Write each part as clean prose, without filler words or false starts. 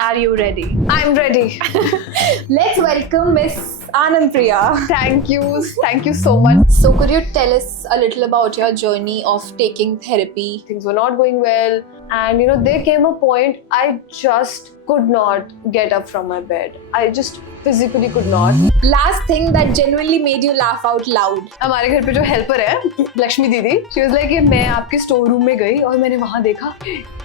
Are you ready? I'm ready. Let's welcome Miss Anand Priya. Thank you so much. So, could you tell us a little about your journey of taking therapy? Things were not going well, and there came a point I just could not get up from my bed. I just physically could not. Last thing that genuinely made you laugh out loud? हमारे घर पे जो helper है लक्ष्मी दीदी, she was like कि मैं आपके store room में गई और मैंने वहाँ देखा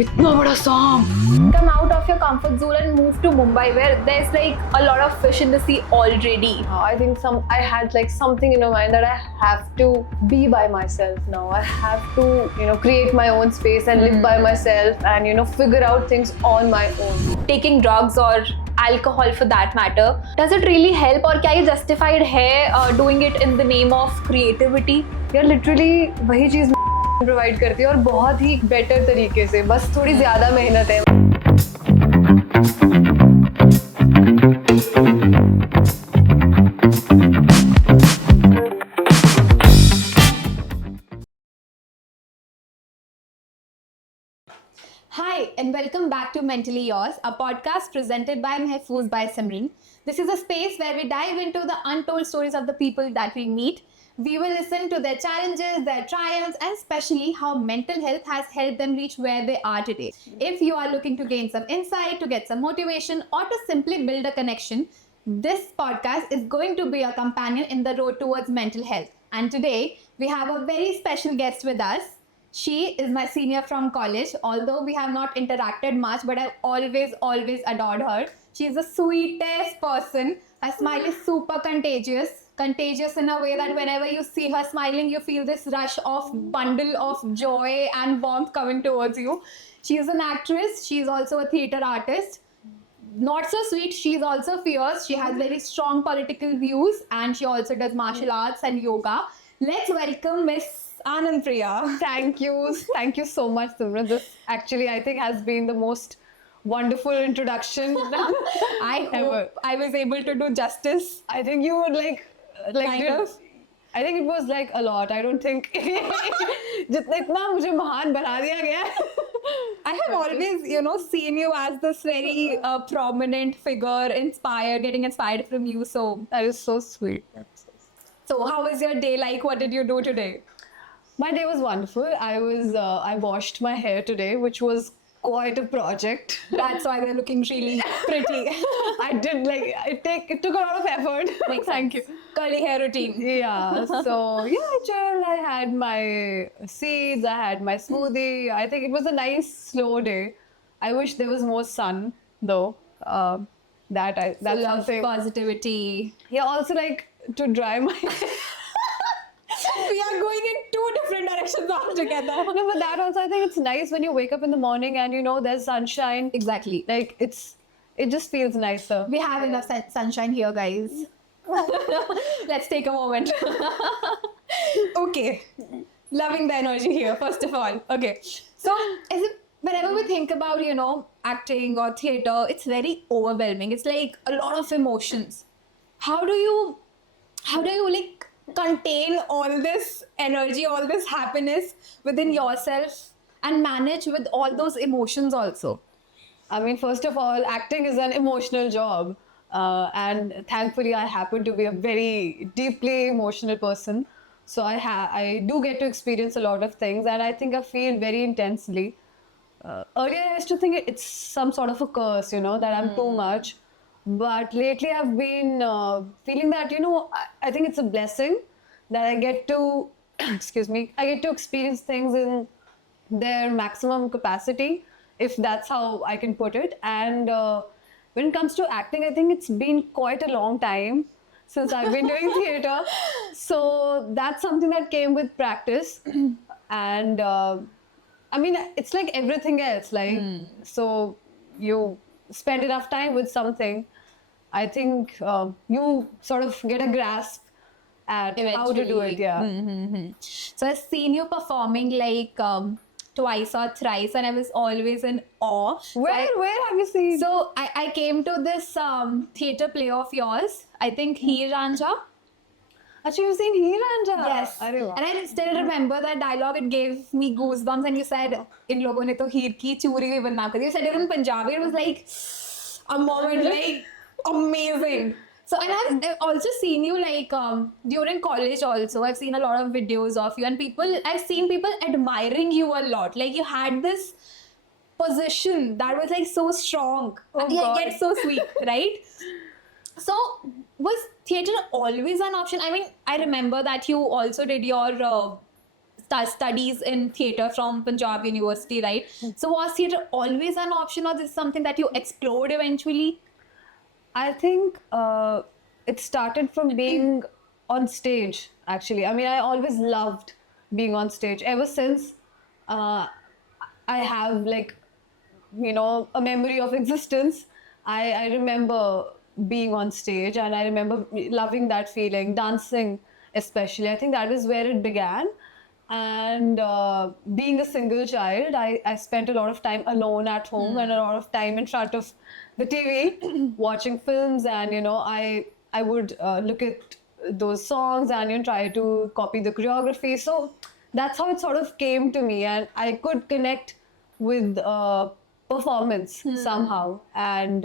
इतना बड़ा सांप. Come out of your comfort zone and move to Mumbai, where there's like a lot of fish in the sea already. I think I had like something in my mind that I have to be by myself now. I have to create my own space and live by myself and figure out things on my own. Taking drugs or alcohol for that matter, does it really help और क्या ये justified है doing it in the name of creativity? यार literally वही चीज provide करती है और बहुत ही बेटर तरीके से, बस थोड़ी ज्यादा मेहनत है. Hi, and welcome back to Mentally Yours, a podcast presented by Mahfouz by Simran. This is a space where we dive into the untold stories of the people that we meet. We will listen to their challenges, their triumphs, and especially how mental health has helped them reach where they are today. If you are looking to gain some insight, to get some motivation, or to simply build a connection, this podcast is going to be a companion in the road towards mental health. And today, we have a very special guest with us. She is my senior from college. Although we have not interacted much, but I've always adored her. She's the sweetest person. Her smile is super contagious. Contagious in a way that whenever you see her smiling, you feel this rush of bundle of joy and warmth coming towards you. She is an actress. She's also a theatre artist. Not so sweet, she's also fierce. She has very strong political views and she also does martial arts and yoga. Let's welcome Miss Anand Priya. Thank you so much, Simran. This actually I think has been the most wonderful introduction I hope I was able to do justice. I think you would like Kind of. I think it was like a lot. I don't think जितना इतना मुझे महान बना दिया गया. I have always, seen you as this very prominent figure, getting inspired from you. So, That is so sweet. so how was your day like? What did you do today? My day was wonderful. I washed my hair today, which was quite a project. That's why they're looking really pretty. I did it took a lot of effort. Thank you. Curly hair routine. Yeah. So yeah, I chilled. I had my seeds. I had my smoothie. I think it was a nice slow day. I wish there was more sun though. That's Full of something. positivity. Yeah. Also like to dry my. We are going in two different directions altogether. No, but that also I think it's nice when you wake up in the morning and there's sunshine. Exactly. Like it just feels nicer. We have enough sunshine here, guys. Let's take a moment. Okay. Loving the energy here, first of all. Okay. So, whenever we think about, acting or theatre, it's very overwhelming. It's like a lot of emotions. How do you like contain all this energy, all this happiness within yourself and manage with all those emotions also? I mean, first of all, acting is an emotional job. And thankfully, I happen to be a very deeply emotional person. So I do get to experience a lot of things and I think I feel very intensely. Earlier, I used to think it's some sort of a curse, that I'm too much. But lately, I've been feeling that, I think it's a blessing that I get to, I get to experience things in their maximum capacity, if that's how I can put it. And when it comes to acting, I think it's been quite a long time since I've been doing theatre. So that's something that came with practice. And I mean, it's like everything else. So you spend enough time with something, I think you sort of get a grasp at how to do it. Yeah. Mm-hmm. So I've seen you performing like twice or thrice, and I was always in awe. Where have you seen? So I came to this theatre play of yours. I think Heer Ranjha. Actually, you've seen Heer Ranjha? Yes. Arre wah. And I still remember that dialogue. It gave me goosebumps. And you said, "In logon ne to हीर की चूरी भी बदनाम कर दी." You said it in Punjabi. It was like a moment like amazing. So, and I've also seen you like during college also. I've seen a lot of videos of you, and I've seen people admiring you a lot. Like you had this position that was like so strong, Oh, yet, God. yet so sweet, right? So, was theater always an option? I mean, I remember that you also did your studies in theater from Punjab University, right? So, was theater always an option, or this is something that you explored eventually? I think it started from being on stage, actually. I mean, I always loved being on stage. Ever since uh, I have, like, a memory of existence, I remember being on stage, and I remember loving that feeling, dancing especially. I think that is where it began. And being a single child, I spent a lot of time alone at home and a lot of time in front of the TV watching films. And I would look at those songs and try to copy the choreography. So that's how it sort of came to me, and I could connect with performance somehow. And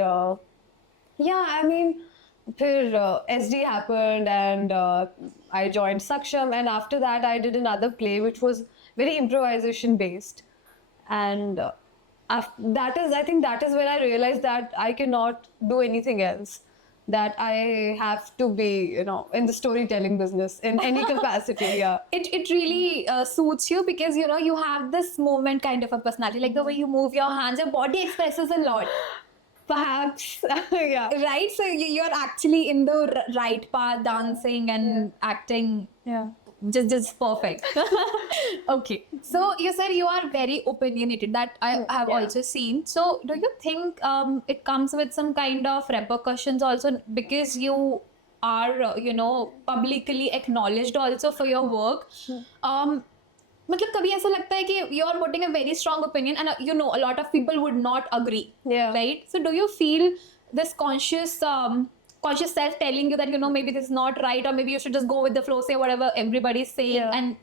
yeah, I mean, फिर SD happened, and I joined Saksham, and after that I did another play which was very improvisation based. And I think that is when I realized that I cannot do anything else, that I have to be, in the storytelling business in any capacity. Yeah. It really suits you because you have this movement kind of a personality, like the way you move your hands, your body expresses a lot. Perhaps. Yeah. Right, so you're actually in the right path, dancing and acting. Yeah. Just perfect. Okay, so you said you are very opinionated, that I have also seen. So do you think it comes with some kind of repercussions also, because you are publicly acknowledged also for your work? मतलब कभी ऐसा लगता है कि you are putting a very strong opinion, and a lot of people would not agree. Yeah. Right, so do you feel this conscious self telling you that maybe this is not right, or maybe you should just go with the flow, say whatever everybody's saying, Yeah. and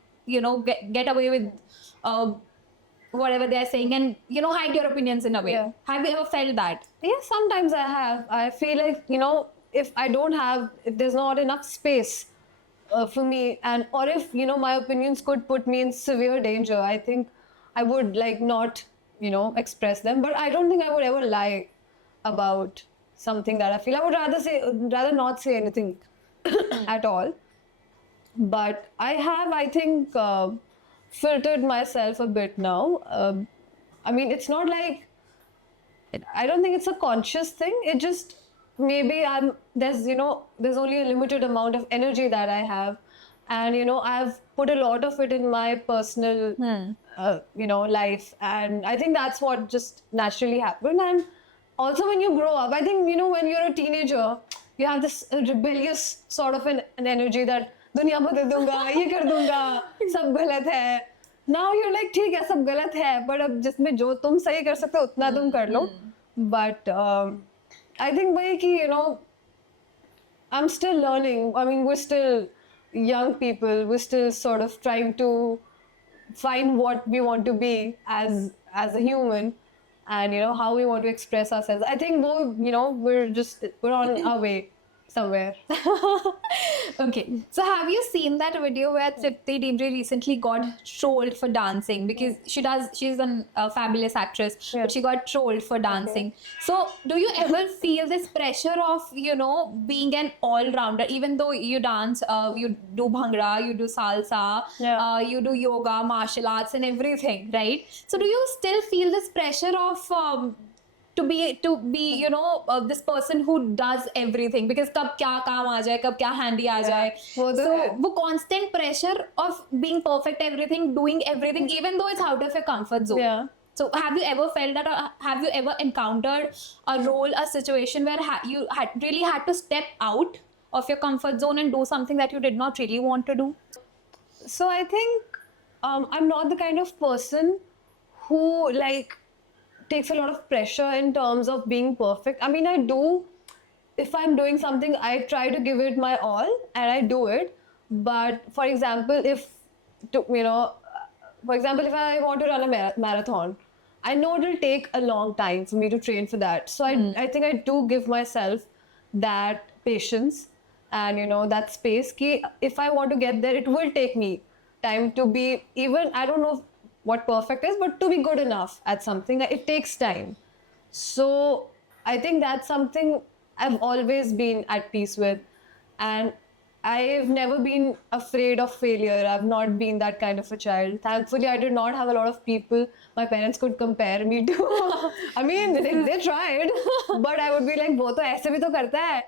get away with whatever they're saying, and hide your opinions in a way? Yeah. Have you ever felt that? Yeah, sometimes I have. I feel like, if there's not enough space for me, and or if, my opinions could put me in severe danger, I think I would like not, express them. But I don't think I would ever lie about something that I feel. I would rather not say anything at all. But I think, filtered myself a bit now. I mean, it's not like, I don't think it's a conscious thing. It just, maybe there's only a limited amount of energy that I have, and I've put a lot of it in my personal life, and I think that's what just naturally happened. And also when you grow up, I think when you're a teenager, you have this rebellious sort of an energy that दुनिया बदल दूंगा, ये कर दूंगा, सब गलत है. Now you're like, ठीक है, सब गलत है, but अब जिसमें जो तुम सही कर सकते हो उतना तुम कर लो. But I think वही कि I'm still learning. I mean, we're still young people. We're still sort of trying to find what we want to be as a human, and how we want to express ourselves. I think we're on our way somewhere. Okay, so have you seen that video where Tripti Dimri recently got trolled for dancing, because she's a fabulous actress, but she got trolled for dancing. So do you ever feel this pressure of being an all-rounder, even though you dance, you do bhangra, you do salsa, you do yoga, martial arts and everything, right? So do you still feel this pressure of to be this person who does everything, because कब क्या काम आ जाए, कब क्या handy आ जाए, so वो constant pressure of being perfect everything, doing everything, even though it's out of your comfort zone. Yeah. So have you ever felt that, or have you ever encountered a situation where you really had to step out of your comfort zone and do something that you did not really want to do? So I think I'm not the kind of person who takes a lot of pressure in terms of being perfect. I mean, I do. If I'm doing something, I try to give it my all, and I do it. But for example, if I want to run a marathon, I know it'll take a long time for me to train for that. So I think I do give myself that patience and that space. Ki if I want to get there, it will take me time to be even. I don't know what perfect is, but to be good enough at something, it takes time. So I think that's something I've always been at peace with. And I've never been afraid of failure. I've not been that kind of a child. Thankfully, I did not have a lot of people my parents could compare me to. I mean, they tried, but I would be like, वो तो ऐसे भी तो करता है,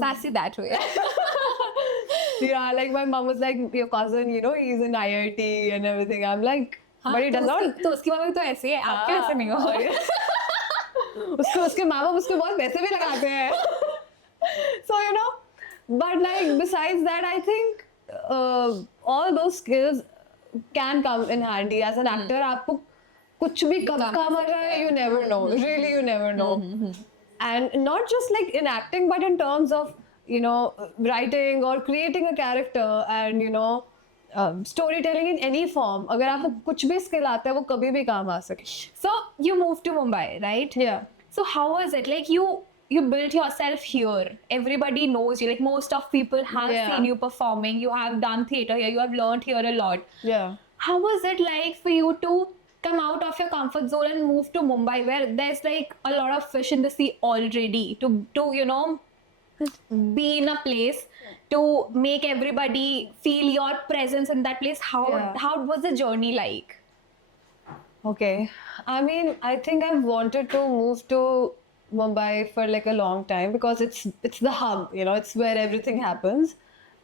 Sassy that way. Yeah, like my mom was like, your cousin, he's in IIT and everything. I'm like, but he does not. तो उसकी mummy तो ऐसी है, आप क्या ऐसे नहीं हो? उसके माँ बाप उसको बहुत पैसे भी लगाते हैं. So but like besides that, I think all those skills can come in handy as an actor. आपको कुछ भी कब काम आ जाए, you never know. Really, you never know. And not just like in acting, but in terms of writing or creating a character and storytelling in any form. अगर आपको कुछ भी skill आता है, वो कभी भी काम आ सके. So you moved to Mumbai, right? Yeah. So how was it? Like you built yourself here. Everybody knows you. Like most of people have seen you performing. You have done theater here. You have learned here a lot. Yeah. How was it like for you to come out of your comfort zone and move to Mumbai, where there's like a lot of fish in the sea already? To be in a place to make everybody feel your presence in that place. How was the journey like? Okay. I mean, I think I've wanted to move to Mumbai for like a long time because it's the hub, it's where everything happens.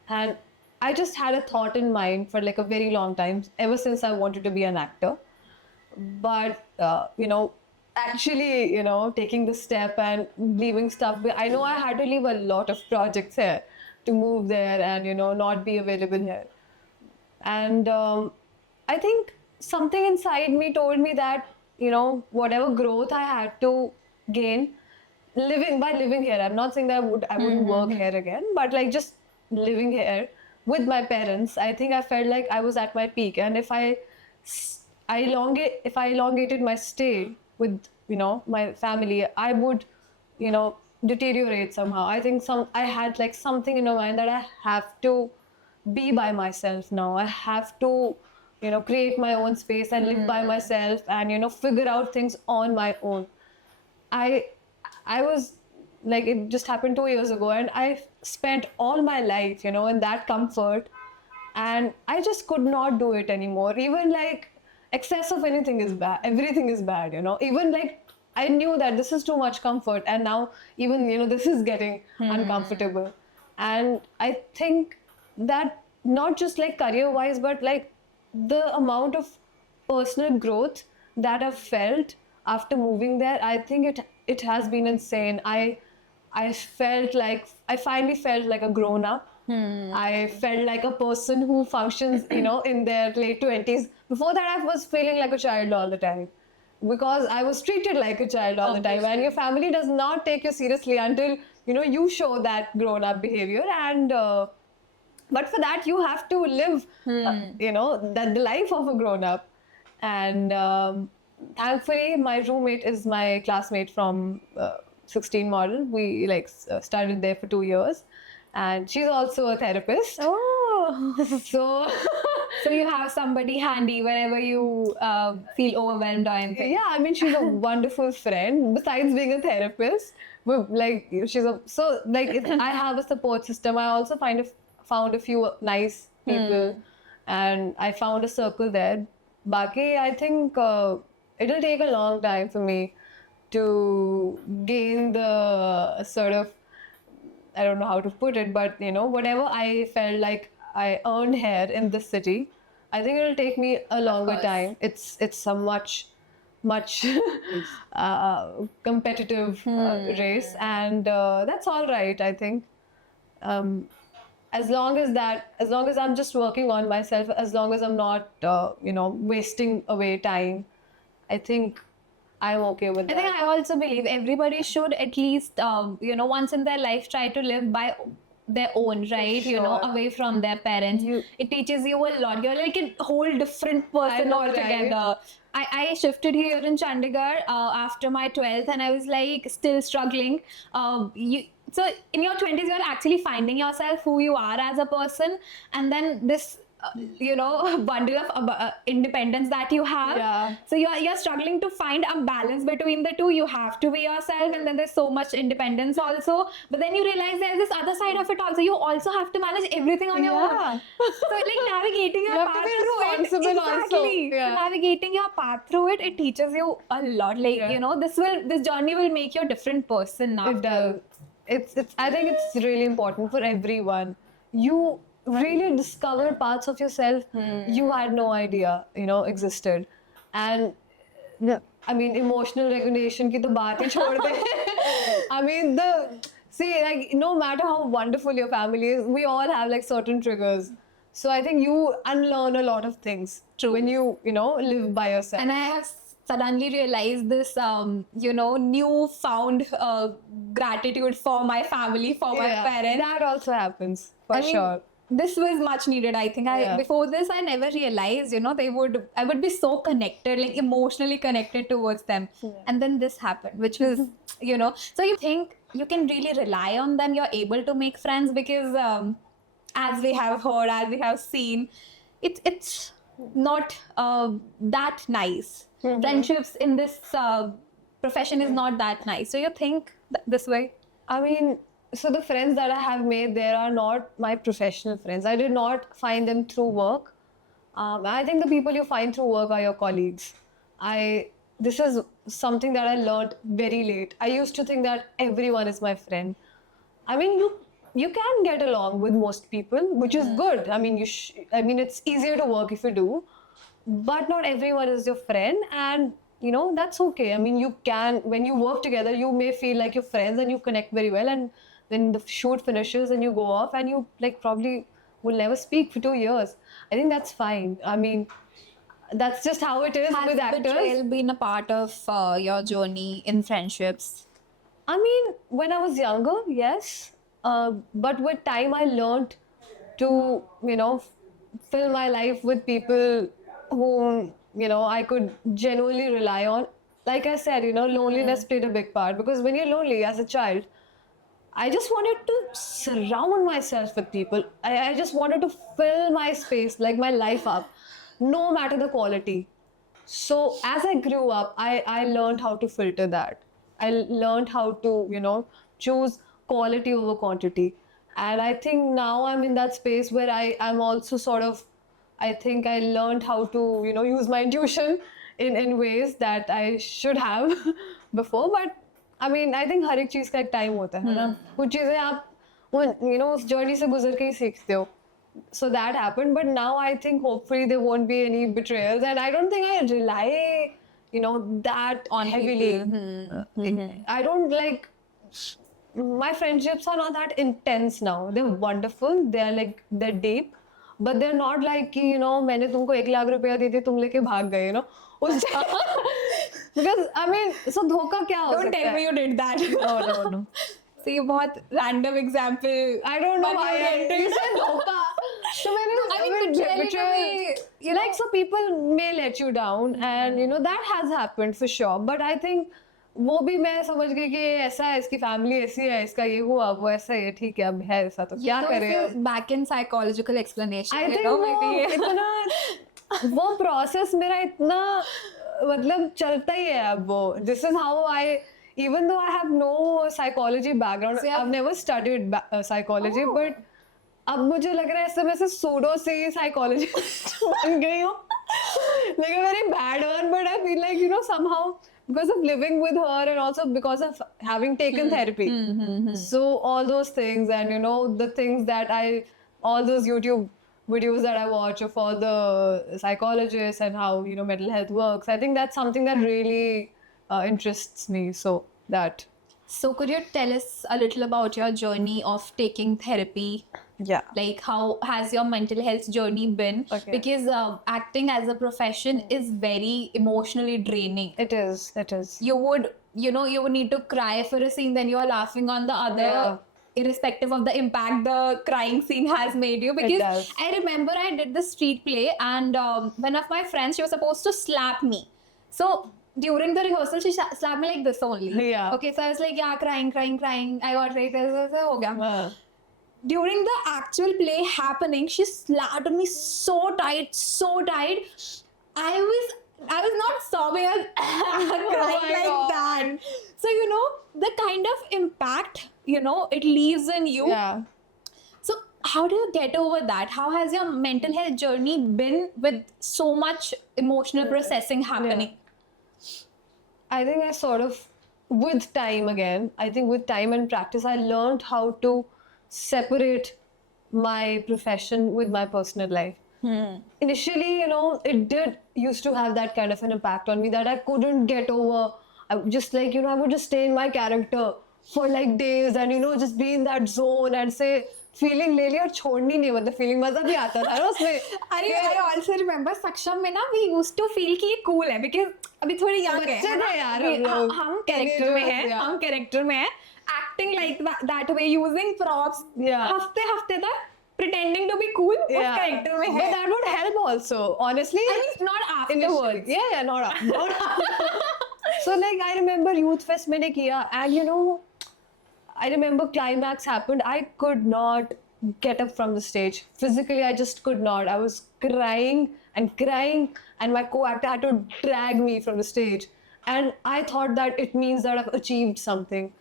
And I just had a thought in mind for like a very long time, ever since I wanted to be an actor. But, actually, taking the step and leaving stuff, I know I had to leave a lot of projects here to move there and, not be available here. And I think something inside me told me that, whatever growth I had to gain by living here. I'm not saying that I wouldn't work here again, but like just living here with my parents, I think I felt like I was at my peak. And if I elongated my stay with my family, I would deteriorate somehow. I think I had like something in my mind that I have to be by myself now. I have to create my own space and live by myself and figure out things on my own. I was like, it just happened 2 years ago, and I spent all my life in that comfort, and I just could not do it anymore. Even like excess of anything is bad, everything is bad, even like I knew that this is too much comfort, and now even this is getting uncomfortable. And I think that not just like career wise, but like the amount of personal growth that I've felt after moving there, I think it has been insane. I finally felt like a grown up. I felt like a person who functions, in their late 20s. Before that, I was feeling like a child all the time because I was treated like a child all the time. And your family does not take you seriously until, you show that grown up behavior. And, but for that, you have to live, the life of a grown up. And thankfully, my roommate is my classmate from 16 model. We studied there for 2 years. And she's also a therapist. Oh, so you have somebody handy whenever you feel overwhelmed or anything. Yeah, I mean, she's a wonderful friend. Besides being a therapist, I have a support system. I also found a few nice people, and I found a circle there. Baki, I think it'll take a long time for me to gain the sort of, I don't know how to put it, but whatever I felt like I earned here in this city, I think it'll take me a longer time. It's a much competitive race, and that's all right, I think. As long as I'm just working on myself, as long as I'm not wasting away time, I think I'm okay with that. I think I also believe everybody should at least, once in their life try to live by their own, right? You know, Sure. away from their parents. It teaches you a lot. You're like a whole different person know, altogether. I shifted here in Chandigarh after my 12th, and I was like still struggling. So in your 20s, you're actually finding yourself, who you are as a person, and then this bundle of independence that you have. Yeah. So you're struggling to find a balance between the two. You have to be yourself, and then there's so much independence also. But then you realize there's this other side of it also. You also have to manage everything on your own. Yeah. So like navigating your You have to path be through it. responsible also. Exactly. Yeah. So navigating your path through it, it teaches you a lot. Like this journey will make you a different person now. It does. It's. I think it's really important for everyone. You really discover parts of yourself you had no idea, existed. And I mean, emotional regulation की तो बात ही छोड़ दे. I mean, like no matter how wonderful your family is, we all have like certain triggers. So I think you unlearn a lot of things when you live by yourself. And I have suddenly realized this, newfound gratitude for my family, for my parents. That also happens for sure. This was much needed. I think before this, I never realized, I would be so connected, like emotionally connected towards them. And then this happened, which was, so you think you can really rely on them. You're able to make friends because, as we have heard, as we have seen, it's not that nice. Friendships in this profession is not that nice. So you think this way? I mean, so the friends that I have made there are not my professional friends. I did not find them through work. I think the people you find through work are your colleagues. This is something that I learned very late. I used to think that everyone is my friend. I mean, you can get along with most people, which is good. I mean, it's easier to work if you do, but not everyone is your friend, and that's okay. I mean, you can, when you work together, you may feel like you're friends and you connect very well, and then the shoot finishes and you go off and you like probably will never speak for 2 years. I think that's fine. I mean, that's just how it is with actors. Has betrayal been a part of your journey in friendships? I mean, when I was younger, yes. But with time, I learned to, fill my life with people whom, I could genuinely rely on. Like I said, loneliness played a big part, because when you're lonely as a child, I just wanted to surround myself with people. I just wanted to fill my space, like my life up, no matter the quality. So as I grew up, I learned how to filter that. I learned how to, choose quality over quantity. And I think now I'm in that space where I'm also sort of, I think I learned how to, use my intuition in ways that I should have before. But I mean, I think हर एक चीज का एक time होता है ना. कुछ चीजें आप उस जर्नी से गुजर के ही सीखते हो. So that happened, but now I think hopefully there won't be any betrayals, and I don't think I rely, that on heavily. I don't like, my friendships are not that intense now. They're wonderful. They're deep, but they're not like कि मैंने तुमको 1 लाख रुपया दी थी, तुम लेके भाग गए, because I mean, so धोखा क्या हो सकता है? Don't tell me you did that. No. See, बहुत random example. I don't know But why you did. you said धोखा. So like, so people may let you down, and that has happened for sure. But I think वो भी मैं समझ गई कि ऐसा है, इसकी फैमिली ऐसी है, इसका ये हुआ, वो ऐसा है, ठीक है, अब है ऐसा, तो क्या करें? Back in psychological explanation. I think वो प्रोसेस मेरा इतना मतलब चलता ही है अब वो. This is how even though I have no psychology background, I've never studied psychology, but अब मुझे लग रहा है ऐसे मैं से pseudo से psychologist बन गई हूँ. Like a very bad one, but I feel like somehow, because of living with her and also because of having taken therapy. So all those things, and the things that all those YouTube videos that I watch of all the psychologists and how mental health works, I think that's something that really interests me. So could you tell us a little about your journey of taking therapy? Yeah. Like, how has your mental health journey been? Okay. Because acting as a profession is very emotionally draining. It is. You would need to cry for a scene, then you're laughing on the other irrespective of the impact the crying scene has made you. Because does. I remember I did the street play, and one of my friends, she was supposed to slap me. So during the rehearsal, she slapped me like this only. Yeah. Okay, so I was like, yeah, crying. I got right. हो गया. During the actual play happening, she slapped me so tight, so tight. I was not sobbing, I was crying my like God. that. So the kind of impact it leaves in you. Yeah. So how do you get over that? How has your mental health journey been with so much emotional processing happening? I think I sort of, with time again, I think with time and practice, I learned how to separate my profession with my personal life. Initially, it did used to have that kind of an impact on me that I couldn't get over. I would just like, I would just stay in my character for like days and, just be in that zone and say, feeling ले ली और छोड़नी नहीं, मतलब feeling मजा भी आता था ना उसमें. I also remember Saksham में ना we used to feel कि ये cool है because अभी थोड़े young है. बच्चे थे यार हम लोग. हम character में हैं, Yeah. हम character में हैं, acting like that way, using props. Yeah. हफ्ते तक pretending to be cool उस character में But है. that would help also, honestly. I mean, not afterwards. Yeah, not after. So like I remember Youth Fest मैंने किया and I remember climax happened. I could not get up from the stage. Physically, I just could not. I was crying and my co-actor had to drag me from the stage. And I thought that it means that I've achieved something.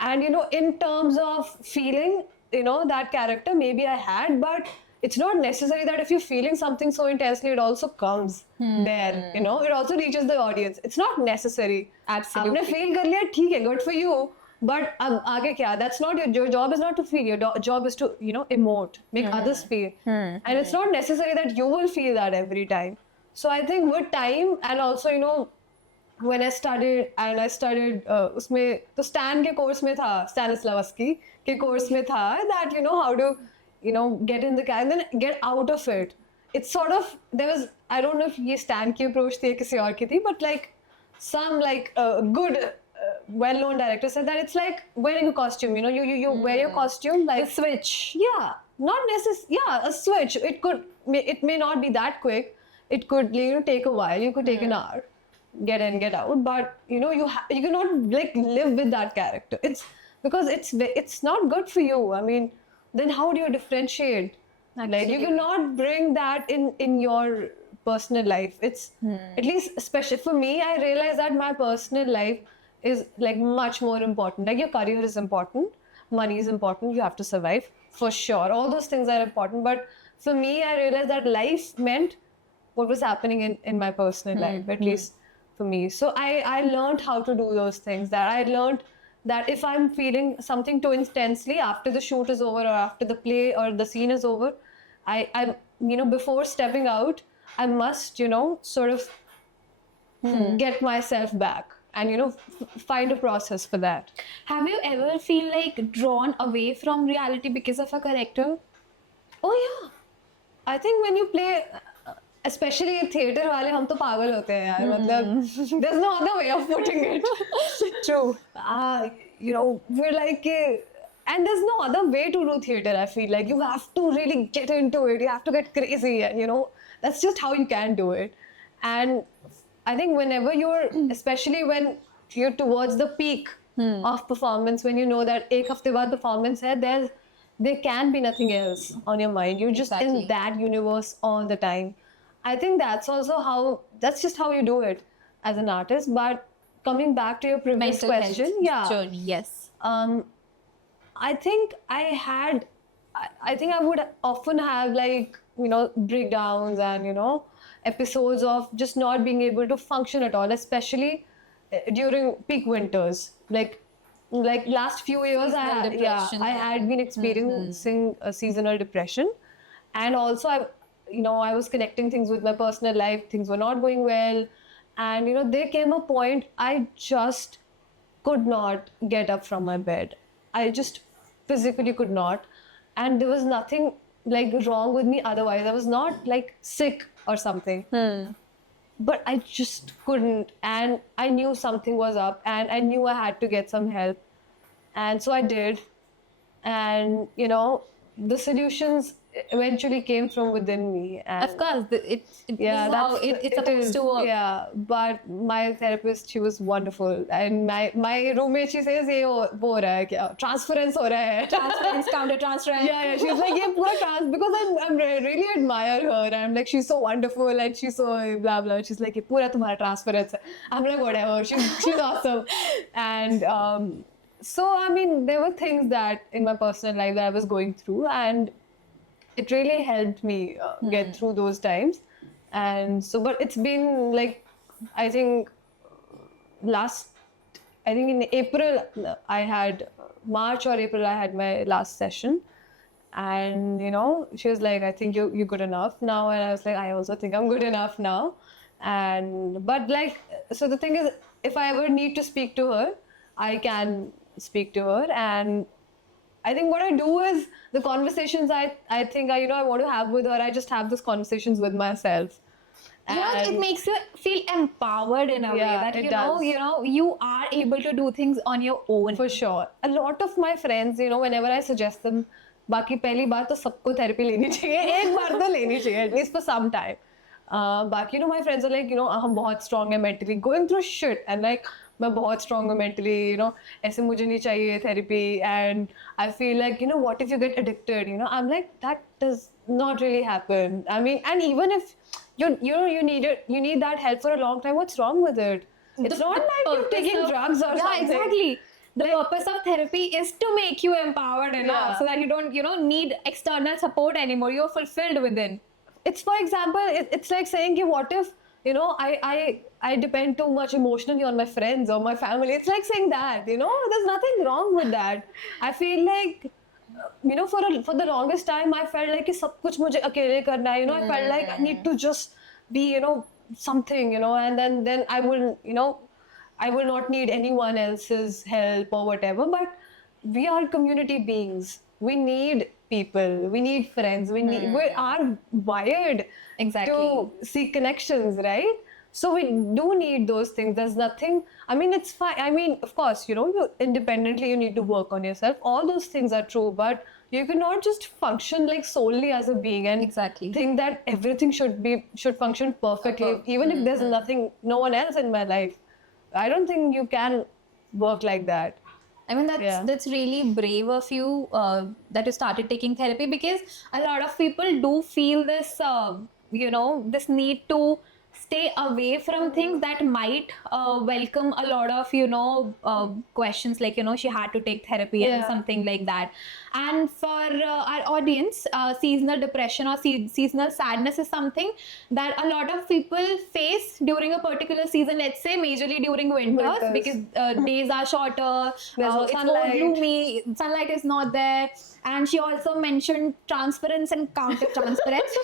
And in terms of feeling, that character, maybe I had, but it's not necessary that if you're feeling something so intensely, it also comes there. It also reaches the audience. It's not necessary. Absolutely. आपने feel कर लिया, ठीक है, good for you. But अब आगे क्या? That's not your job. Is not to feel. Your job is to emote, make others feel. And it's not necessary that you will feel that every time. So I think with time and also when I studied उसमें तो Stan के course में था, Stanislavski के course में था that how to get in the and then get out of it. It's sort of, there was, I don't know if ये Stan की approach थी या किसी और की थी, but like some like good well-known director said that it's like wearing a costume. You wear your costume like A switch. Yeah, not necessarily. Yeah, a switch. It may not be that quick. It could take a while. You could take an hour, get in, get out. But you cannot like live with that character. It's because it's not good for you. I mean, then how do you differentiate? Like you cannot bring that in your personal life. It's at least, especially for me, I realized that my personal life is like much more important. Like your career is important, money is important, you have to survive for sure. All those things are important. But for me, I realized that life meant what was happening in my personal life, at least for me. So I learned how to do those things. That I learned that if I'm feeling something too intensely after the shoot is over or after the play or the scene is over, I before stepping out, I must sort of get myself back and find a process for that. Have you ever feel like drawn away from reality because of a character? Oh yeah, I think when you play, especially theater वाले हम तो पागल होते हैं यार, मतलब there's no other way of putting it. True. We're like, and there's no other way to do theater. I feel like you have to really get into it. You have to get crazy, and that's just how you can do it. And I think whenever you're, especially when you're towards the peak of performance, when you know that एक हफ्ते बाद performance है, there can be nothing else on your mind. You're just in that universe all the time. I think that's just how you do it as an artist. But coming back to your previous Mental question, health journey, yes. I think I would often have like, breakdowns and, episodes of just not being able to function at all, especially during peak winters. Like last few years, I had been experiencing a seasonal depression. And also I was connecting things with my personal life. Things were not going well. And, there came a point I just could not get up from my bed. I just physically could not. And there was nothing like wrong with me otherwise. I was not like sick or something. But I just couldn't. And I knew something was up and I knew I had to get some help. And so I did. and you know, the solutions eventually came from within me. And Of course, it yeah, is how it's supposed is, to work. yeah. But my therapist, she was wonderful, and my roommate, she says, "ये वो हो रहा है क्या? Transference हो रहा है." Transference, counter transference. Yeah, she's like, "ये पूरा because I'm really admire her, and I'm like, she's so wonderful, and she's so blah blah." She's like, "ये पूरा तुम्हारा transference है." I'm like, whatever. She's awesome, and so I mean, there were things that in my personal life that I was going through, and it really helped me get through those times. And so, but it's been like, I think last, I think in April, I had March or April, I had my last session. And you know, she was like, "I think you're good enough now," and I was like, "I also think I'm good enough now." And but like, so the thing is, if I ever need to speak to her, I can speak to her. And I think what I do is the conversations I think I want to have with her, I just have those conversations with myself. It makes you feel empowered in a way Yeah, that it you know you are able to do things on your own. For sure. A lot of my friends, you know, whenever I suggest them, बाकी पहली बार तो सबको therapy लेनी चाहिए, एक बार तो लेनी चाहिए, at least for some time. बाकी, you know, my friends are like, you know, हम बहुत strong हैं mentally, going through shit, and like, मैं बहुत strong हूँ mentally, you know, ऐसे मुझे नहीं चाहिए therapy, and I feel like, you know, what if you get addicted, you know, I'm like, that does not really happen. I mean, and even if you need that help for a long time, what's wrong with it? It's not like you're taking drugs or something. Exactly. The purpose of therapy is to make you empowered enough Yeah. so that you don't, you know, need external support anymore. You're fulfilled within. It's, for example, it's like saying, what if, you know, I depend too much emotionally on my friends or my family. It's like saying that, you know, there's nothing wrong with that. I feel like, you know, for the longest time, I felt like कि सब कुछ मुझे अकेले करना है, you know, I felt like I need to just be, you know, something, you know, and then I will, you know, I will not need anyone else's help or whatever. But we are community beings. We need people. We need friends. We are wired Exactly. to seek connections, right? So we do need those things. There's nothing. I mean, it's fine. I mean, of course, you know, independently you need to work on yourself. All those things are true, but you cannot just function like solely as a being and Exactly. think that everything should function perfectly, even if there's nothing, no one else in my life. I don't think you can work like that. I mean, Yeah. that's really brave of you that you started taking therapy, because a lot of people do feel this, you know, this need to stay away from things that might welcome a lot of, you know, questions like, you know, she had to take therapy and Yeah. something like that. And for our audience, seasonal depression or seasonal sadness is something that a lot of people face during a particular season. Let's say majorly during winters, Winters. because days are shorter, There's no it's more sunlight. gloomy, sunlight is not there. And she also mentioned transference and counter transference.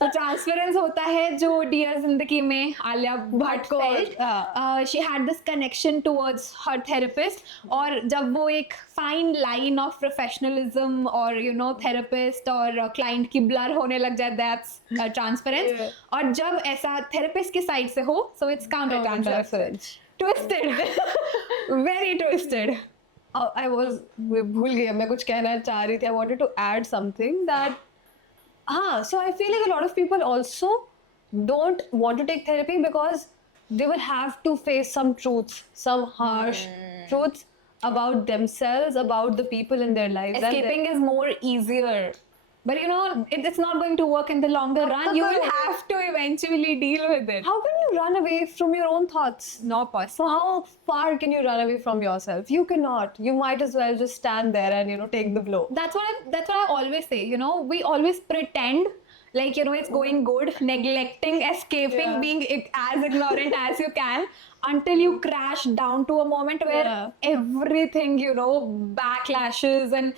तो transference होता है जो Dear Zindagi में आलिया भट्ट को, felt. She had this connection towards her therapist, और जब वो एक fine line of professionalism or, you know, therapist और client की blur होने लग जाए, that's transference. Yeah. और जब ऐसा therapist की side से हो, so it's counter transference. Twisted. Very twisted. I was भूल गई मैं कुछ कहना चाह रही थी. I wanted to add something that so I feel like a lot of people also don't want to take therapy because they will have to face some truths, some harsh truths about themselves, about the people in their lives. And Escaping is more easier. But you know, it's not going to work in the longer run. You will have to eventually deal with it. how can you run away from your own thoughts? No So possible. how far can you run away from yourself? You cannot. You might as well just stand there and, you know, take the blow. That's what I always say. You know, we always pretend like, you know, it's going good, neglecting, escaping, Yeah. being as ignorant as you can, until you crash down to a moment where Yeah. everything, you know, backlashes and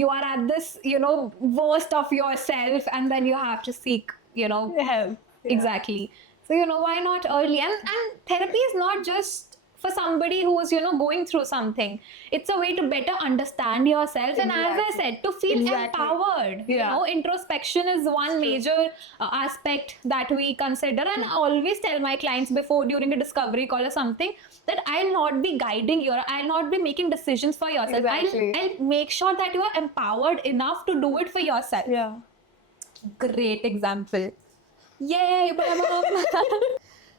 you are at this, you know, worst of yourself, and then you have to seek, you know, Help. exactly. So, you know, why not early? And therapy is not just for somebody who's, you know, going through something. It's a way to better understand yourself. And as I said, to feel empowered. Yeah. You know, introspection is one major aspect that we consider. And I always tell my clients during a discovery call or something, that I'll not be guiding you, or I'll not be making decisions for yourself. Exactly. I'll make sure that you are empowered enough to do it for yourself. Yeah. Great example. Yay!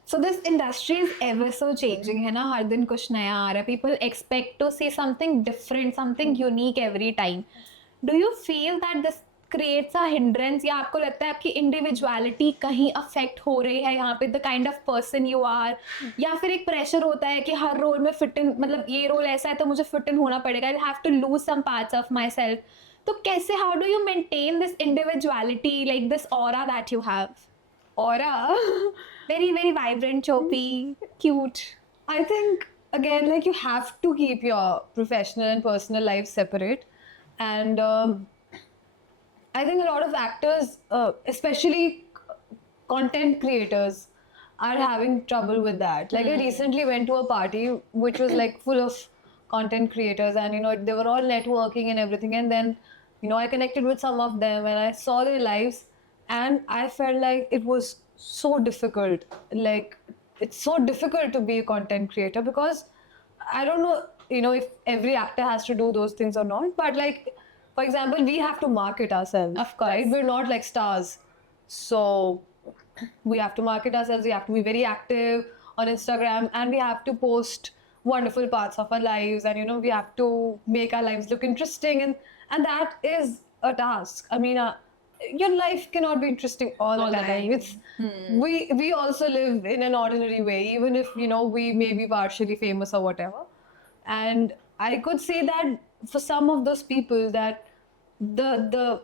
So this industry is ever so changing, है ना? हर दिन कुछ नया आ रहा है. People expect to see something different, something unique every time. Do you feel that this creates a hindrance, या आपको लगता है आपकी individuality कहीं affect हो रही है यहाँ पे, the kind of person you are, या फिर एक pressure होता है कि हर role में fit in, मतलब ये role ऐसा है तो मुझे fit in होना पड़ेगा, I'll have to lose some parts of myself. तो कैसे, how do you maintain this individuality, like this aura that you have? Aura? Very, very vibrant, choppy, cute. I think, again, like, you have to keep your professional and personal life separate. And I think a lot of actors, especially content creators, are having trouble with that. Like, I recently went to a party which was like full of content creators, and you know, they were all networking and everything. And then, you know, I connected with some of them and I saw their lives, and I felt like it was so difficult. Like, it's so difficult to be a content creator, because I don't know, you know, if every actor has to do those things or not, but like, for example, we have to market ourselves. Of course. Right? We're not like stars. So we have to market ourselves, we have to be very active on Instagram, and we have to post wonderful parts of our lives, and you know, we have to make our lives look interesting, and that is a task. I mean, your life cannot be interesting all the time. It's we also live in an ordinary way, even if, you know, we may be partially famous or whatever. And I could say that for some of those people, that the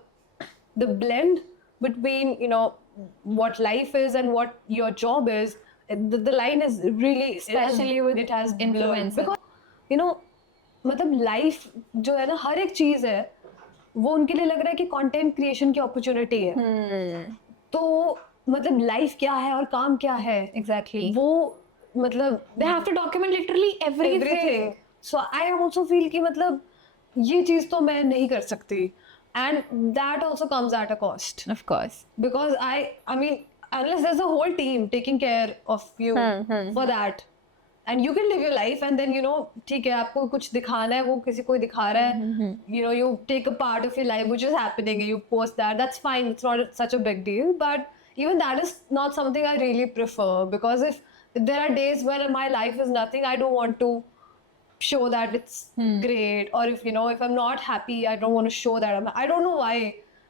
blend between, you know, what life is and what your job is, the line is really, Especially with it has influencers. because, you know, मतलब life जो है ना, हर एक चीज है वो उनके लिए लग रहा है कि कंटेंट क्रिएशन की अपॉर्चुनिटी है. तो मतलब लाइफ क्या है और काम क्या है, Exactly. वो मतलब They have to document literally everything. everything. So I also feel कि मतलब ये चीज तो मैं नहीं कर सकती, and that also comes at a cost, Of course. because I mean, unless there's a whole team taking care of you for that, and you can live your life, and then, you know, ठीक है, आपको कुछ दिखाना है, वो किसी को दिखा रहा है, you know, you take a part of your life which is happening and you post that, that's fine, it's not such a big deal. But even that is not something I really prefer, because if there are days when my life is nothing, I don't want to show that it's great, or if, you know, if I'm not happy, I don't want to show that. I don't know why.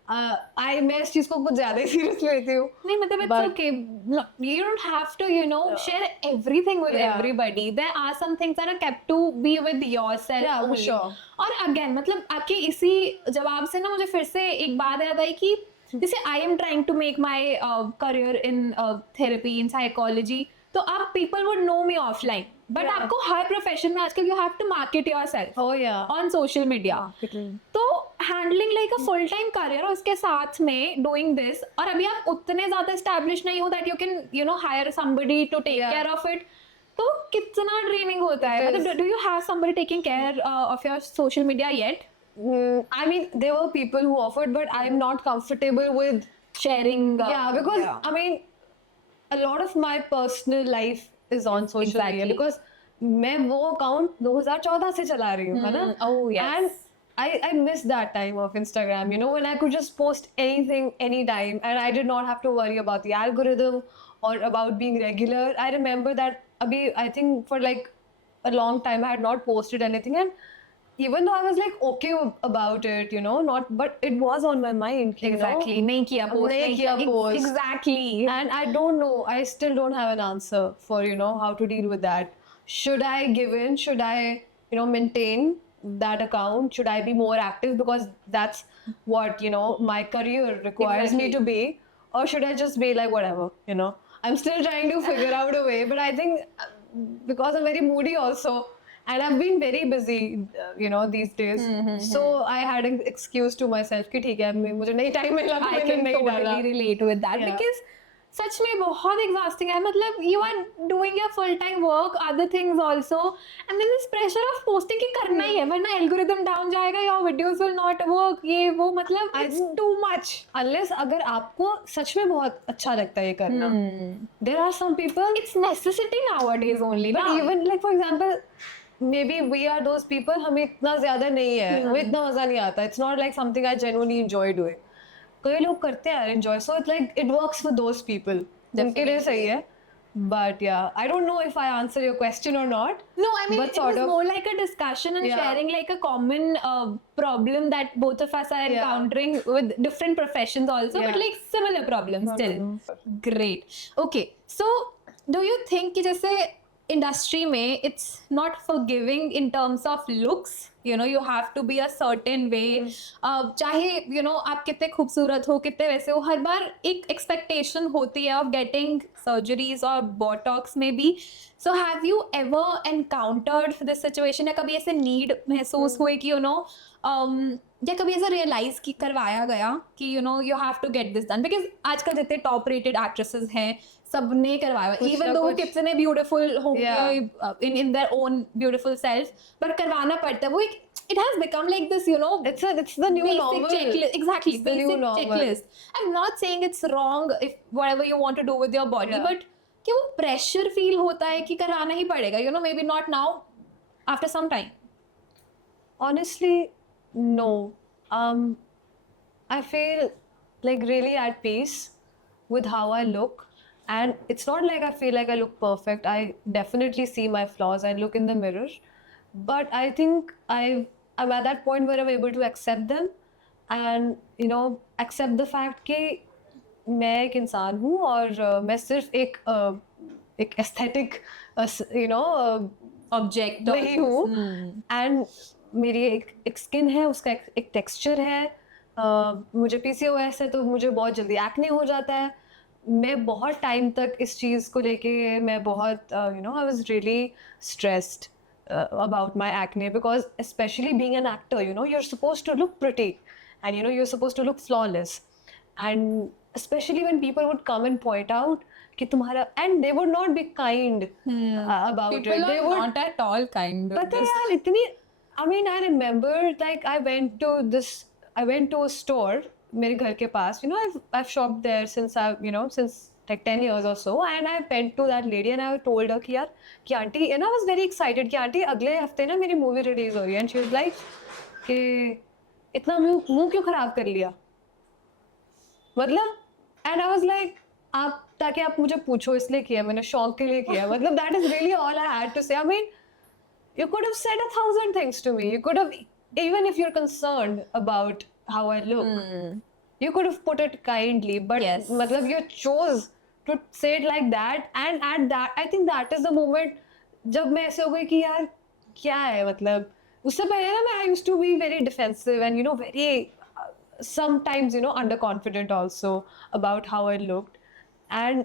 मैं इस चीज को कुछ ज्यादा ही serious लेती हूँ. नहीं, मतलब it's But- okay. No, you don't have to, you know, share everything with everybody. There are some things that are kept to be with yourself. Yeah, for only. sure. और again, मतलब आपके इसी जवाब से ना मुझे फिर से एक बात याद आई कि जैसे I am trying to make my career in therapy, in psychology. तो आप people would know me offline. But आपको हर प्रोफेशन में आजकल you have to market yourself Oh yeah. on social media. तो handling like a full time career और उसके साथ में डूइंग दिस, और अभी आप उतने ज्यादा एस्टैब्लिश नहीं हो that you can, you know, hire somebody to take care of it. तो कितना ड्रेनिंग होता है. मतलब do you have somebody taking care of your social media yet? I mean, there were people who offered, but I'm not comfortable with sharing. yeah, because I mean, a lot of my personal life is on social media, because मैं वो account 2014 से चला रही हूँ, है ना? Oh yes. And I miss that time of Instagram, you know, when I could just post anything, anytime, and I did not have to worry about the algorithm or about being regular. I remember that I think for like a long time I had not posted anything, and even though I was like okay about it, you know, but it was on my mind. you know. Exactly. नहीं किया post. नहीं किया post. Exactly. And I don't know, I still don't have an answer for, you know, how to deal with that. Should I give in? Should I, you know, maintain that account? Should I be more active, because that's what, you know, my career requires me to be? Or should I just be like, whatever, you know? I'm still trying to figure out a way, but I think because I'm very moody also, and I've been very busy, you know, these days. So I had an excuse to myself कि ठीक है, मुझे नहीं time मिला तो I मैंने can नहीं डाला. totally relate with that, Yeah. because सच में बहुत एग्जॉस्टिंग है. मतलब you are doing your full time work, other things also, and then this pressure of posting कि करना ही है वरना एल्गोरिदम डाउन जाएगा, your videos will not work, ये वो, मतलब इट्स टू मच. अनलेस अगर आपको सच में बहुत अच्छा लगता है ये करना, there are some people, it's necessity nowadays only. But even like for example maybe we are those people, हमें इतना ज्यादा नहीं है, हमें इतना मजा नहीं आता. It's not like something I genuinely enjoy doing. कई लोग करते हैं enjoy, so it's like it works for those people, उनके लिए सही है. But yeah, I don't know if I answer your question or not. No, I mean, but it sort was of more like a discussion and Yeah. sharing like a common problem that both of us are encountering with different professions also, but Yeah. like similar problems still. Great. Okay, so do you think कि जैसे industry में it's not forgiving in terms of looks, you know, you have to be a certain way, चाहे you know आप कितने खूबसूरत हो, कितने वैसे हो, हर बार एक expectation होती है of getting surgeries or botox maybe. So have you ever encountered this situation, या कभी ऐसे need महसूस हुए कि you know या कभी ऐसा realize कि करवाया गया कि you know you have to get this done, because आजकल जितने top rated actresses हैं सबने करवाया, even though कितने beautiful होंगे in their own beautiful self, but करवाना पड़ता है. वो एक it has become like this, you know, it's the new basic normal. checklist. Exactly, It's the new basic normal. checklist. I'm not saying it's wrong if whatever you want to do with your body, Yeah. but कि वो pressure feel होता है कि कराना ही पड़ेगा, you know, maybe not now, after some time. Honestly, no. I feel like really at peace with how I look, and it's not like I feel like I look perfect. I definitely see my flaws. I look in the mirror, but I think I'm at that point where I'm able to accept them, and you know, accept the fact कि मैं एक इंसान हूँ और मैं सिर्फ एक aesthetic you know Object नहीं हूँ. एंड मेरी एक स्किन है, उसका एक टेक्सचर है. मुझे PCOS है तो मुझे बहुत जल्दी एक्ने हो जाता है. मैं बहुत टाइम तक इस चीज़ को लेके मैं बहुत you know I was really stressed about my acne, because especially being an actor, you know, you're supposed to look pretty and you know you're supposed to look flawless, and especially when people would come and point out कि तुम्हारा, and they would not be kind about People it. They are would not at all kind of पता है this. यार इतनी, I mean I remember like I went to a store मेरे घर के पास, you know, I've shopped there since since like 10 years or so, and I went to that lady and I told her कि यार कि aunty, and I was very excited कि aunty अगले हफ्ते ना मेरी मूवी रिलीज हो रही है, and she was like कि इतना मुंह क्यों खराब कर लिया, मतलब, and I was like आप ताकि आप मुझे पूछो इसलिए किया, मैंने शौक के लिए किया, मतलब that is really all I had to say. I mean, you could have said 1,000 things to me. You could have, even if you're concerned about how I look, you could have put it kindly, but Yes. matlab, you chose to say it like that, and at that, I think that is the moment जब मैं ऐसे हो गई कि यार क्या है, मतलब उससे पहले ना मैं I used to be very defensive and you know very sometimes you know underconfident also about how I looked, and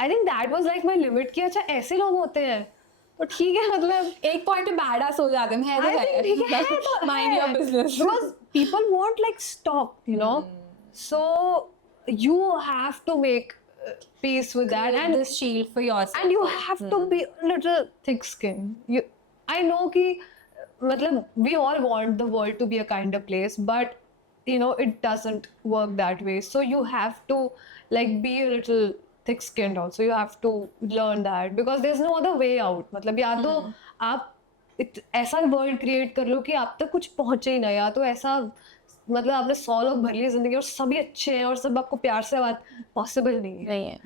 I think that was like my limit कि अच्छा ऐसे लोग होते हैं तो ठीक है, मतलब एक point पे badass हो जाते हैं, I think ठीक है तो mind your है. business. Because people won't like stop, you know, so you have to make peace with that, and and this shield for yourself. and you have to be a little thick skinned. I know कि मतलब we all want the world to be a kinder place, but you know it doesn't work that way. So you have to like be a little thick skinned also. You have to learn that because there's no other way out. मतलब या तो आप ऐसा world create कर लो कि आप तक कुछ पहुंचे ही ना, या तो ऐसा मतलब आपने 100 लोग भर लिए जिंदगी और सभी अच्छे हैं और सब आपको प्यार से बात, पॉसिबल नहीं है. नहीं है.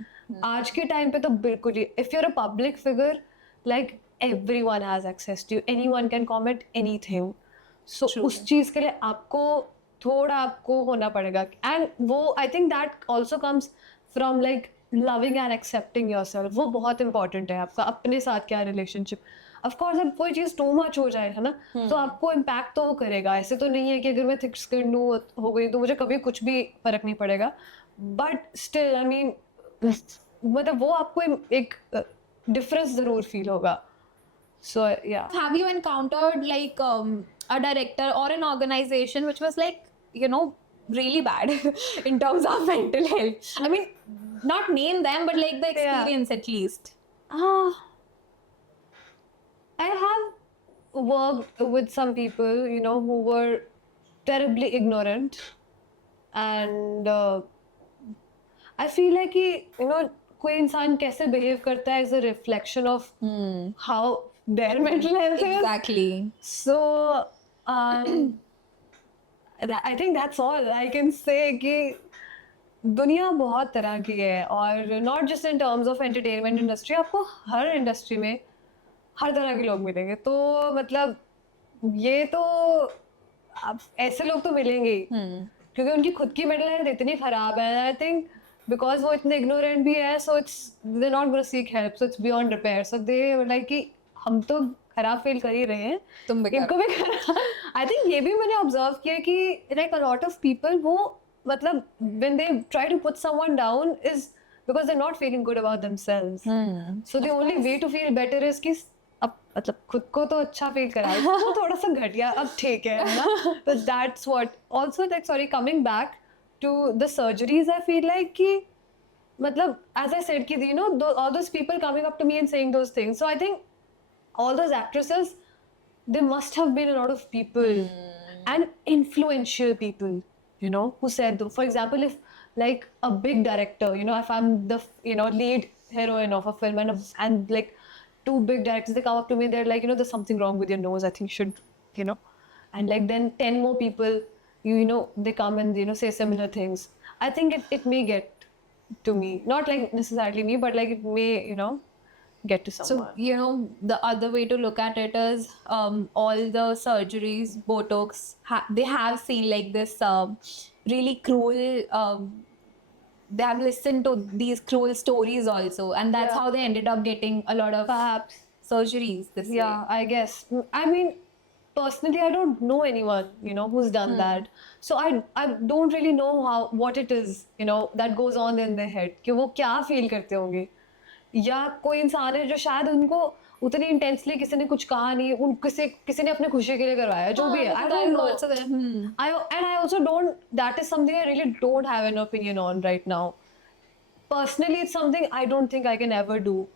आज के टाइम पे तो बिल्कुल ही, if you're a public figure like everyone has access to you, anyone can comment anything. So उस चीज के लिए आपको थोड़ा आपको होना पड़ेगा, एंड वो I think that also comes from like loving and accepting yourself. वो बहुत इंपॉर्टेंट है आपका अपने साथ क्या रिलेशनशिप. ऑफ कोर्स अब कोई चीज़ टू मच हो जाए है ना, तो आपको इम्पैक्ट तो वो करेगा. ऐसे तो नहीं है कि अगर मैं थिक स्किन हो गई तो मुझे कभी कुछ भी फर्क नहीं पड़ेगा, बट स्टिल आई मीन मतलब वो आपको एक डिफरेंस जरूर फील होगा. सो या, Have you encountered like a director or an organization which was like, you know, really bad in terms of mental health? I mean, not name them, but like the experience at least. I have worked with some people, you know, who were terribly ignorant, and I feel like कि you know कोई इंसान कैसे behave करता है is a reflection of how their mental health is. Exactly. So I think that's all I can say कि दुनिया बहुत तरह की है और not just in terms of entertainment industry, आपको हर इंडस्ट्री में हर तरह के लोग मिलेंगे, तो मतलब ये तो अब ऐसे लोग तो मिलेंगे ही, क्योंकि उनकी खुद की मेंटल हेल्थ इतनी खराब है. आई थिंक बिकॉज वो इतने इग्नोरेंट भी है, so it's they not gonna seek help, so it's beyond repair. So they like कि हम तो खराब फील कर ही रहे हैं, तुम भी इनको भी खराब. आई थिंक ये भी मैंने ऑब्जर्व किया कि like a lot of people वो मतलब when they try to put someone down is because they're not feeling good about themselves. So the only way to feel better is कि अब मतलब खुद को तो अच्छा फील कराओ, वो थोड़ा सा घटिया अब ठीक है ना. तो that's what also like sorry coming back to the surgeries, I feel like कि मतलब as I said कि you know all those people coming up to me and saying those things, so I think all those actresses, there must have been a lot of people and influential people, you know, who said though. For example, if like a big director, you know, if I'm the you know lead heroine of a film and like two big directors, they come up to me, they're like, you know, there's something wrong with your nose, I think you should, you know, and like then 10 more people you know they come and you know say similar things. I think it may get to me, not like necessarily me, but like it may, you know, get to someone. So, you know, the other way to look at it is all the surgeries, Botox, they have seen like this really cruel, they have listened to these cruel stories also. And that's how they ended up getting a lot of Perhaps. surgeries this way. Yeah, I guess. I mean, personally, I don't know anyone, you know, who's done that. So I don't really know what it is, you know, that goes on in their head. कि वो क्या feel करते होंगे, या कोई इंसान है जो शायद उनको उतनी इंटेंसली किसी ने कुछ कहा नहीं, उन किसी ने अपने खुशी के लिए करवाया, जो भी है. I don't know. Also there. I also don't. That is something I really don't have an opinion on right now. Personally, it's something I don't think I can ever do.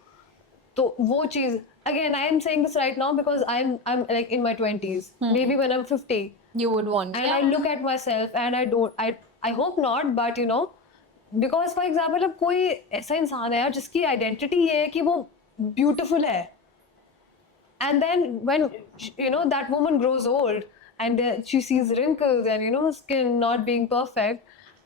तो वो चीज again, I am saying this right now because I'm like in my 20s. Maybe when I'm 50, You would want. and I look at myself and I hope not, but you know, because for example, अब कोई ऐसा इंसान है यार जिसकी identity ये है कि वो ब्यूटीफुल है, and then when you know that woman grows old and she sees wrinkles and you know skin not being perfect,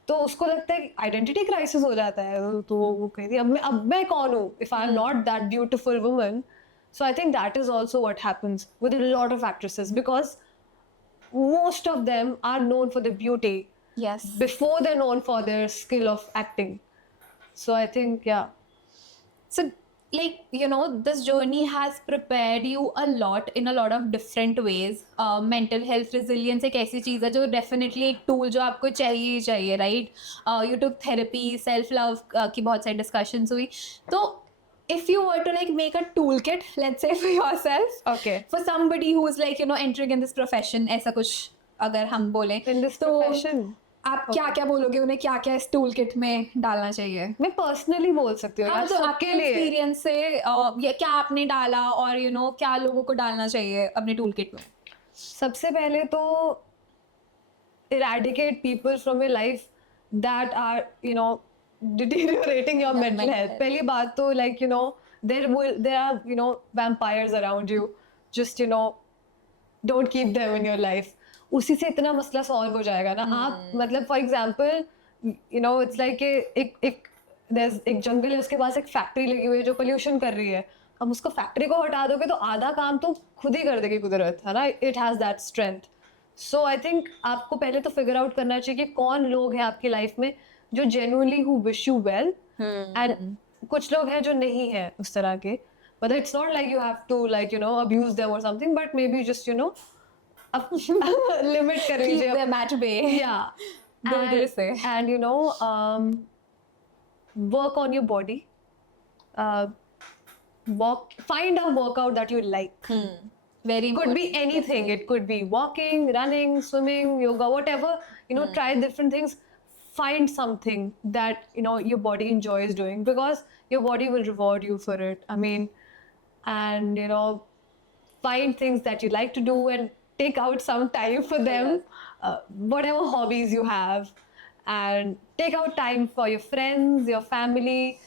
तो उसको लगता है आइडेंटिटी क्राइसिस हो जाता है. तो वो कहती है अब मैं कौन हूँ if I'm not that beautiful woman. So I think that is also what happens with a lot of actresses, because most of them are known for their beauty Yes. before they're known for their skill of acting. So I think, yeah. So, like, you know, this journey has prepared you a lot in a lot of different ways. Mental health resilience एक ऐसी चीज़ है जो definitely एक tool जो आपको चाहिए ही चाहिए, right? You took therapy, self love की बहुत सारी discussions हुई. तो if you were to like make a toolkit, let's say for yourself, Okay. for somebody who is like, you know, entering in this profession, ऐसा कुछ अगर हम बोलें, In this तो profession, आप क्या क्या बोलोगे उन्हें, क्या क्या इस टूल किट में डालना चाहिए? मैं पर्सनली बोल सकती हूँ हाँ, यार, तो आपके सबके लिए. एक्सपीरियंस से ये क्या आपने डाला और यू नो क्या लोगों को डालना चाहिए अपने टूल किट में? सबसे पहले तो eradicate people from your life that are, you know, deteriorating your mental health. पहली बात तो like, you know, there are, you know, vampires around you. Just, you know, don't keep them in your life. उसी से इतना मसला solve हो जाएगा ना. आप मतलब for example, you know, it's like एक जंगल है, उसके पास एक फैक्ट्री लगी हुई है जो पोल्यूशन कर रही है. हम उसको फैक्ट्री को हटा दोगे तो आधा काम तो खुद ही कर देगी कुदरत, है ना. It has that strength. So I think आपको पहले तो फिगर आउट करना चाहिए कि कौन लोग हैं आपकी लाइफ में जो genuinely who wish you well, and कुछ लोग हैं जो नहीं है उस तरह के. But it's not like you have to like, you know, abuse them और something, but may be just, you know, अब लिमिट कर Keep लीजिए. them at bay. Yeah. Don't they say? And you know, work on your body. Find a workout that you like. Very Could be anything. It could be walking, running, swimming, yoga, whatever. You know, try different things. find something that your body enjoys doing, because your body will reward you for it. I mean, and find things that you like to do and take out some time for them. Whatever hobbies you have, and take out time for your friends, your family.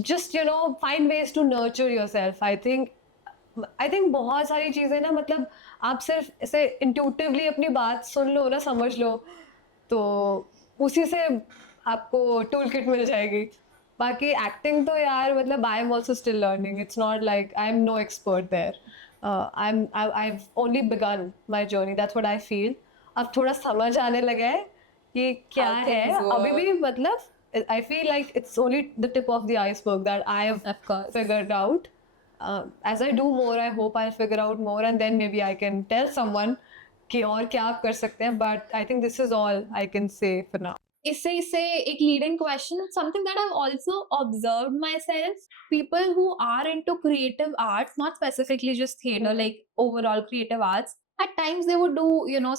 Just find ways to nurture yourself. I think बहुत सारी चीज़ें ना, मतलब आप सिर्फ ऐसे intuitively अपनी बात सुन लो ना, समझ लो, तो उसी से आपको टूल किट मिल जाएगी. बाकी एक्टिंग तो यार, मतलब I am also still learning. It's not like I am no expert there. I've only begun my journey. That's what I feel. अब थोड़ा समझ आने लगा है कि क्या How है. things work. अभी भी मतलब I feel like it's only the tip of the iceberg that I have Of course. figured out. As I do more, I hope I'll figure out more, and then maybe I can tell someone कि और क्या आप कर सकते हैं. But I think this is all I can say for now. इससे एक leading question, something that I've also observed myself, people who are into creative arts, not specifically just theater, like overall creative arts, at times they would do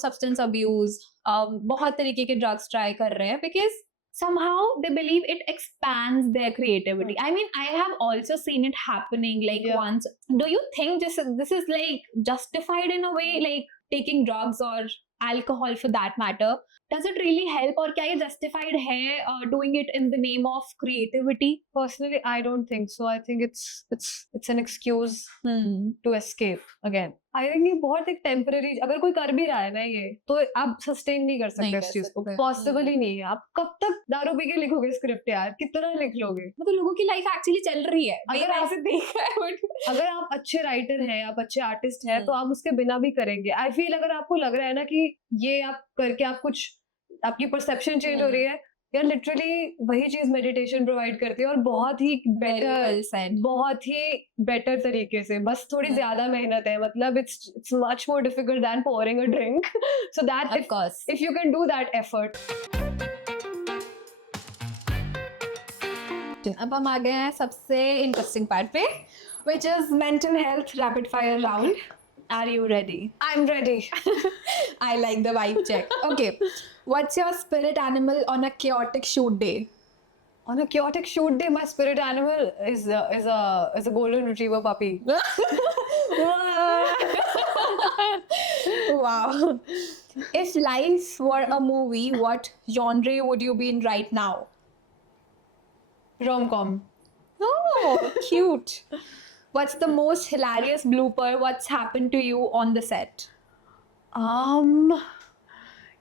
substance abuse, बहुत तरीके के drugs try कर रहे हैं, because somehow they believe it expands their creativity. I mean, I have also seen it happening like Yeah. once. Do you think this is like justified in a way, like taking drugs or alcohol for that matter? Does it really help, or क्या ये justified है doing it in the name of creativity? Personally, I don't think so. I think it's an excuse to escape again. I think ये बहुत एक temporary, अगर कोई कर भी रहा है ना ये, तो आप sustain नहीं कर नहीं सकते कर इस चीज को. सकते. Possible ही नहीं है. आप कब तक दारू पी के लिखोगे स्क्रिप्ट यार? कितना लिख लोगे? मतलब लोगों की लाइफ एक्चुअली चल रही है, अगर अगर आप- ऐसे देखा है but अगर आप अच्छे राइटर हैं, आप अच्छे आर्टिस्ट हैं, तो आप उसके बिना भी करेंगे. आई फील अगर आपको लग रहा है ना कि ये आप करके आप कुछ, आपकी परसेप्शन चेंज हो रही है, यार लिटरली वही चीज मेडिटेशन प्रोवाइड करती है, और बहुत ही very बेटर, well said. बहुत ही बेटर तरीके से. बस थोड़ी ज्यादा मेहनत है. मतलब it's much more difficult than pouring a drink. So that Of course. if you can do that effort. अब हम आ गए हैं सबसे इंटरेस्टिंग पार्ट पे, which is mental health rapid fire round. Are you ready? I'm ready. I like the vibe check. Okay. What's your spirit animal on a chaotic shoot day? On a chaotic shoot day, my spirit animal is a golden retriever puppy. Wow. If life were a movie, what genre would you be in right now? Rom-com. Oh, cute. What's the most hilarious blooper? What's happened to you on the set?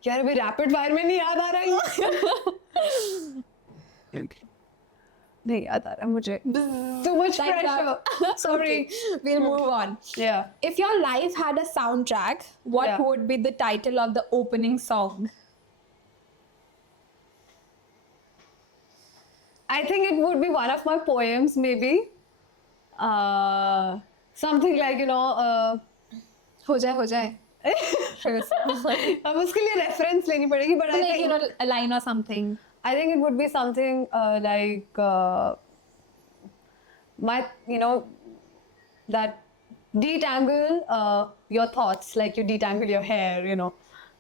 यार अभी rapid fire में नहीं याद आ रहा है. नहीं याद आ रहा मुझे. Too much Like pressure. that. Sorry. Okay, we'll move on. Yeah. If your life had a soundtrack, what Yeah. would be the title of the opening song? I think it would be one of my poems, maybe. Something like हो जाए. अब उसके लिए reference लेनी पड़ेगी, but I Like, think a line or something. I think it would be something like that detangle your thoughts, like you detangle your hair,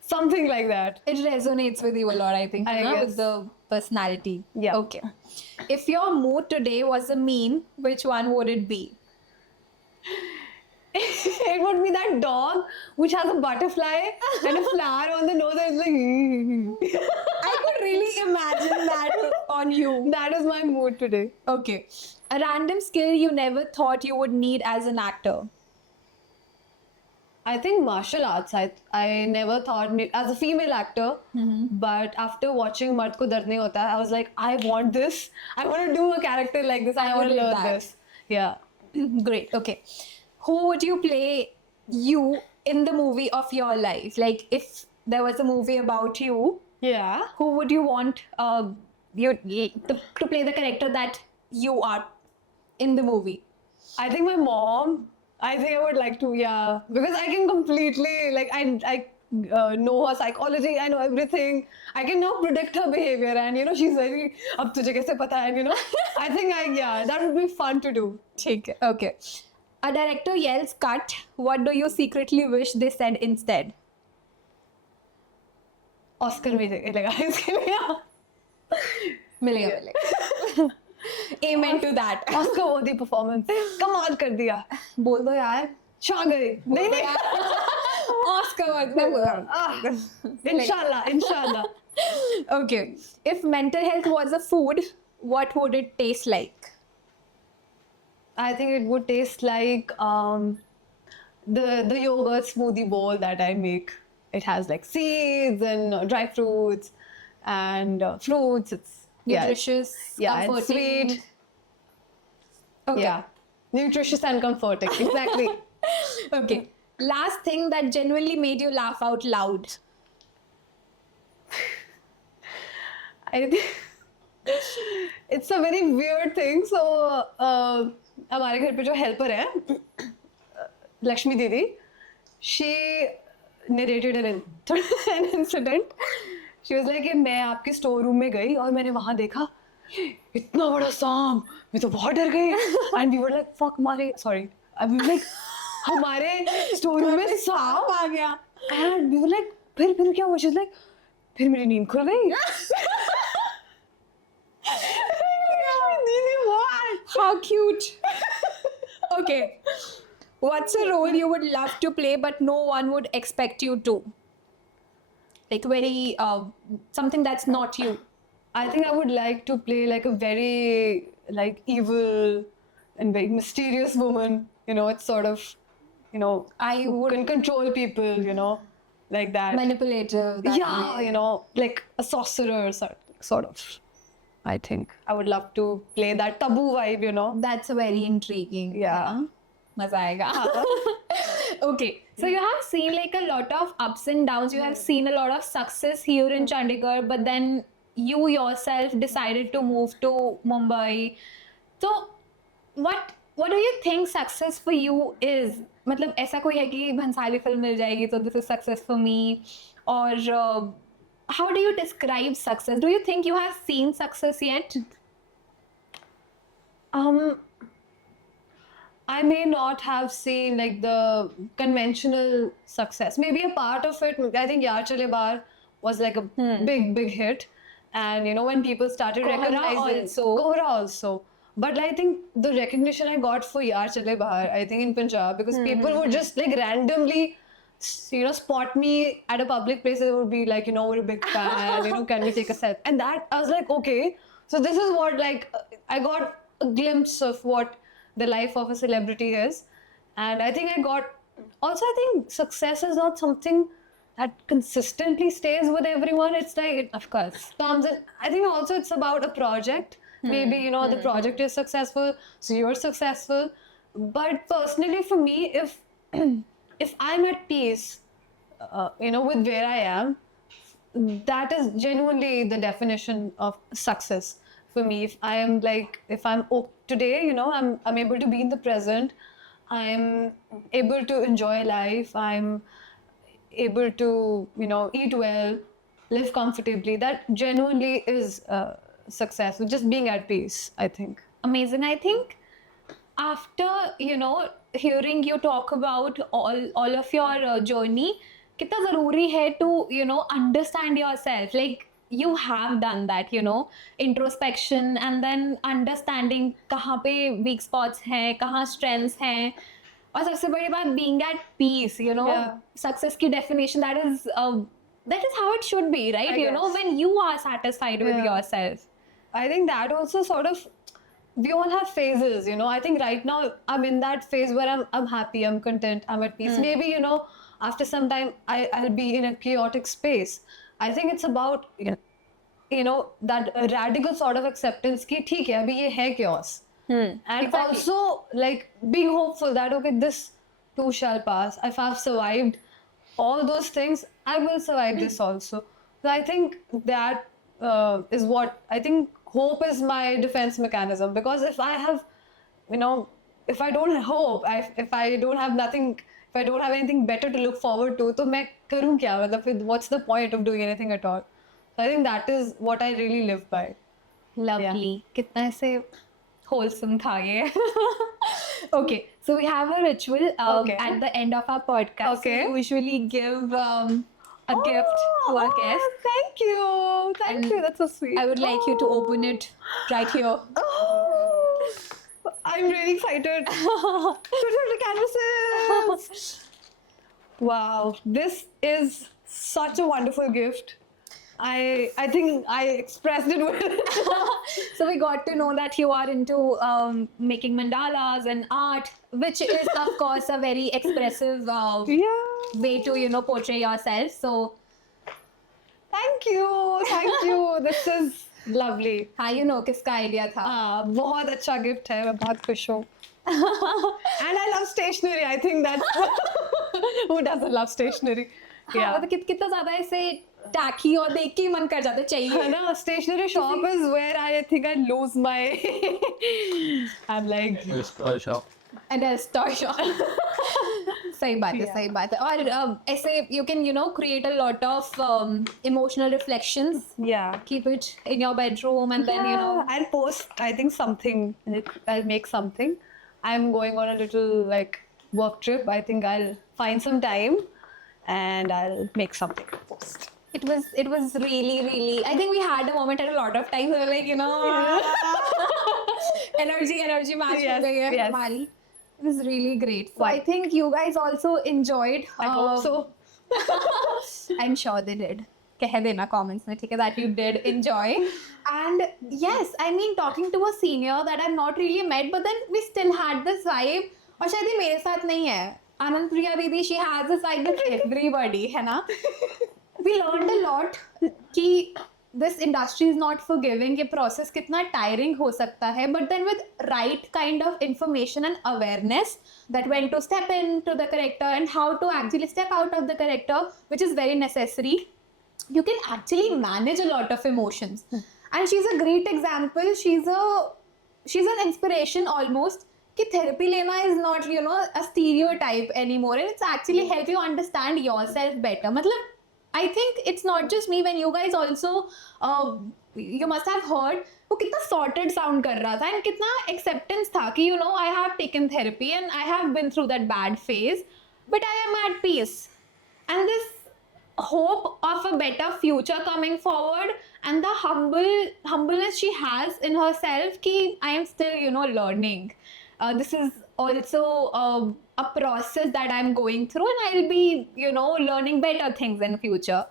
something like that. It resonates with you a lot, I think, I with guess. the personality. Yeah. Okay. If your mood today was a meme, which one would it be? It would be that dog which has a butterfly and a flower on the nose, and it's like I could really imagine that on you. that is my mood today. Okay. A random skill you never thought you would need as an actor. I think martial arts. I never thought as a female actor, but after watching Mard Ko Dard Nahi Hota, I was like, I want this. I want to do a character like this. I want to believe learn that. this. Yeah. Great. Okay. Who would you play you in the movie of your life? Like, if there was a movie about you, Yeah. who would you want to play the character that you are in the movie? I think my mom. I think I would like to, yeah, because I can completely, like, I know her psychology. I know everything. I can now predict her behavior, and she's very. अब तुझे कैसे पता है? I think that would be fun to do. Okay. Okay. A director yells cut. What do you secretly wish they said instead? Oscar मिलेगा इसके लिए. मिलेगा मिलेगा. Amen to that. ऑस्कर वर्दी परफॉर्मेंस, कमाल कर दिया. बोल दो यार. छा गए. नहीं नहीं. Oscar worthy. इंशाल्लाह इंशाल्लाह. Okay. If mental health was a food, what would it taste like? I think it would taste like the yogurt smoothie bowl that I make. It has like seeds and dry fruits and fruits. It's Nutritious, yeah, it's comforting. sweet. Okay. Yeah, nutritious and comforting. Exactly. Okay. Last thing that genuinely made you laugh out loud. I think it's a very weird thing. So हमारे घर पे जो helper है लक्ष्मी दीदी, she narrated an incident. She was like कि मैं आपके store room में गई और मैंने वहाँ देखा इतना बड़ा सांप, मैं तो बहुत डर गई. And we were like fuck हमारे sorry, we were like हमारे स्टोर रूम में सांप आ गया. And we were like फिर क्या हुआ? She was like फिर मेरी नींद खुल गई. दीदी what? How cute. Okay. What's a role you would love to play but no one would expect you to? Like very something that's not you. I think I would like to play like a very like evil and very mysterious woman. You know, it's sort of, you know, I who would can control people. You know, like that. manipulative. that Yeah, way. you know, like a sorcerer sort of. I think I would love to play that taboo vibe. You know. That's very intriguing. Yeah. Maza aayega. Okay, so you have seen like a lot of ups and downs. You have seen a lot of success here in Chandigarh, but then you yourself decided to move to Mumbai. So, what do you think success for you is? मतलब ऐसा कोई है कि Bhansali film मिल जाएगी तो this is success for me, or how do you describe success? Do you think you have seen success yet? I may not have seen like the conventional success. Maybe a part of it. I think Yaar Chale Baar was like a big hit, and you know when people started Kohra recognizing also. Kohra also. But I think the recognition I got for Yaar Chale Baar, I think in Punjab, because people would just like randomly, you know, spot me at a public place. They would be like, you know, we're a big fan. You know, can we take a selfie? And that I was like, okay, so this is what like I got a glimpse of what the life of a celebrity is. And I think I got also I think success is not something that consistently stays with everyone. It's like it Of course. comes in. I think also it's about a project. Maybe you know the project is successful, so you're successful. But personally for me, if I'm at peace, you know, with where I am, that is genuinely the definition of success for me. If I am like, if I'm today, you know, I'm able to be in the present, I'm able to enjoy life, I'm able to, you know, eat well, live comfortably. That genuinely is success. Just being at peace, I think. Amazing. I think after, you know, hearing you talk about all of your journey, कितना ज़रूरी है to, you know, understand yourself. Like you have done that, you know, introspection and then understanding कहाँ पे weak spots हैं, कहाँ strengths हैं, और सबसे बड़ी बात being at peace, you know, Yeah. success की definition that is how it should be, right? I You know, guess. when you are satisfied with Yeah. yourself. I think that also sort of, we all have phases, you know. I think right now I'm in that phase where I'm happy, I'm content, I'm at peace. Maybe, you know, after some time I'll be in a chaotic space. I think it's about, you know, that radical sort of acceptance ki theek hai, abhi ye hai chaos. And Exactly. also like being hopeful that okay, this too shall pass. If I've survived all those things, I will survive this also. So I think that is what I think. Hope is my defense mechanism, because if I have, you know, if I don't hope, if I don't have nothing, if I don't have anything better to look forward to, तो मैं करूँ क्या? मतलब फिर what's the point of doing anything at all? So I think that is what I really live by. Lovely. कितना ऐसे wholesome था ये. Okay, so we have a ritual Okay. at the end of our podcast. Okay. We usually give a gift to our guest. Thank you. Thank And you. That's so sweet. I would like you to open it right here. Oh, I'm really excited. The canvases. Wow, this is such a wonderful gift. I think I expressed it well. So we got to know that you are into making mandalas and art, which is of course a very expressive Yeah. way to portray yourself. So Thank you. This is lovely. हाँ किसका idea था? बहुत अच्छा gift है, मैं बहुत खुश हूँ. And I love stationery. I think that's who doesn't love stationery? हाँ, मतलब कितना ज्यादा ऐसे tacky और देख के ही मन कर जाता है चाहिए. है ना, stationery shop is where I think I lose my. I'm like. And a store shop. सही बात है, सही बात है. और ऐसे you can create a lot of emotional reflections. Yeah. Keep it in your bedroom and then I'll post. I think something. I'll make something. I'm going on a little work trip. I think I'll find some time, and I'll make something to post. It was really. I think we had a moment at a lot of times. We were like energy match हो गई है Yes. हमारी. It was really great. So I think you guys also enjoyed. I hope so. I'm sure they did. कह देना comments में, ठीक है, that you did enjoy. And yes, I mean talking to a senior that I've not really met, but then we still had this vibe. और शायद ये मेरे साथ नहीं है. Anand Priya Didi, she has this vibe with everybody, है ना? We learned a lot कि this industry is not forgiving, ये process कितना tiring हो सकता है, but then with right kind of information and awareness that when to step into the character and how to actually step out of the character, which is very necessary, you can actually manage a lot of emotions. And she's a great example. She's an inspiration almost. कि therapy लेना is not a stereotype anymore, and it's actually help you understand yourself better. मतलब I think it's not just me. When you guys also you must have heard वो कितना sorted sound कर रहा था and कितना acceptance था कि I have taken therapy and I have been through that bad phase, but I am at peace, and this hope of a better future coming forward and the humbleness she has in herself कि I am still learning. This is also a process that I'm going through, and I'll be learning better things in future.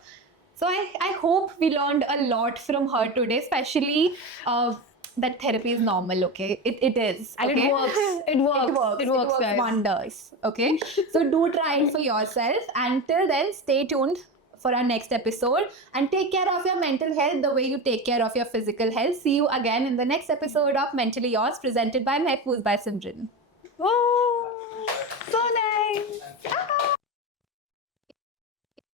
So I hope we learned a lot from her today, especially that therapy is normal. Okay, it is, And okay? it works. It works, guys. Wonders. Okay, so do try it for yourself. Until then, stay tuned for our next episode and take care of your mental health the way you take care of your physical health. See you again in the next episode of Mentally Yours, presented by Mehfooz by Simran. Oh.